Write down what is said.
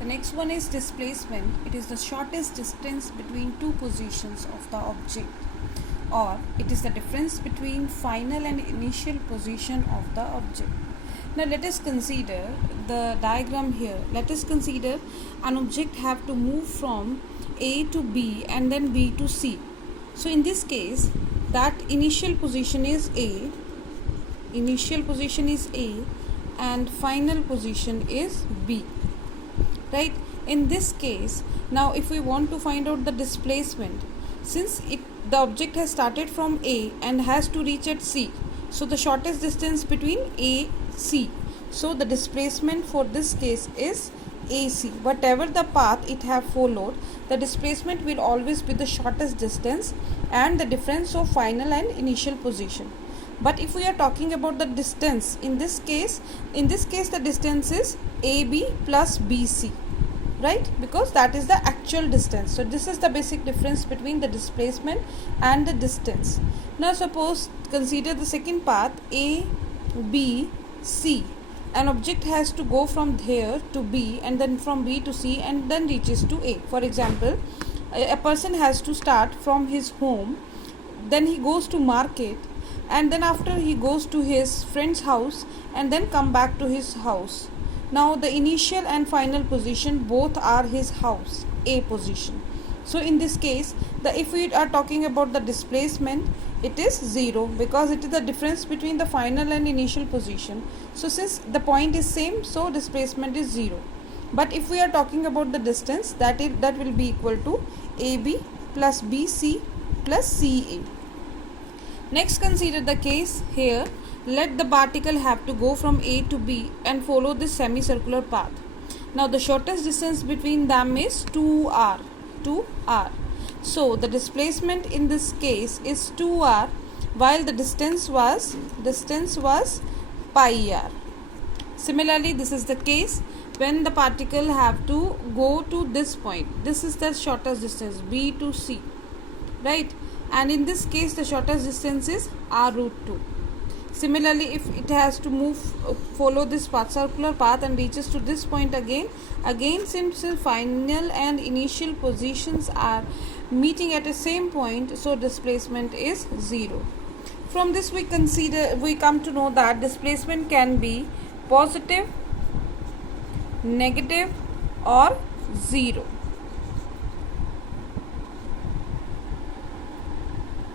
The next one is displacement. It is the shortest distance between two positions of the object, or it is the difference between final and initial position of the object. Now let us consider the diagram here. Let us consider an object have to move from A to B and then B to C. So in this case, that initial position is A, and final position is B. Right? In this case, now if we want to find out the displacement, since the object has started from A and has to reach at C, so the shortest distance between A, C, so the displacement for this case is AC. Whatever the path it have followed, the displacement will always be the shortest distance and the difference of final and initial position. But if we are talking about the distance, in this case the distance is AB plus BC, right? Because that is the actual distance. So this is the basic difference between the displacement and the distance. Now suppose consider the second path A, B, C. An object has to go from here to B and then from B to C and then reaches to A. For example, a person has to start from his home, then he goes to market, and then after he goes to his friend's house and then come back to his house. Now the initial and final position both are his house, A position. So in this case, if we are talking about the displacement, it is 0 because it is the difference between the final and initial position. So since the point is same, so displacement is 0. But if we are talking about the distance, that will be equal to AB plus BC plus CA. Next, consider the case here. Let the particle have to go from A to B and follow this semicircular path. Now the shortest distance between them is 2r. So the displacement in this case is 2r, while the distance was pi r. Similarly, this is the case when the particle have to go to this point. This is the shortest distance, B to C, right? And in this case, the shortest distance is r root 2. Similarly, if it has to follow this circular path and reaches to this point again since final and initial positions are meeting at the same point, so displacement is 0. From this we come to know that displacement can be positive, negative or 0.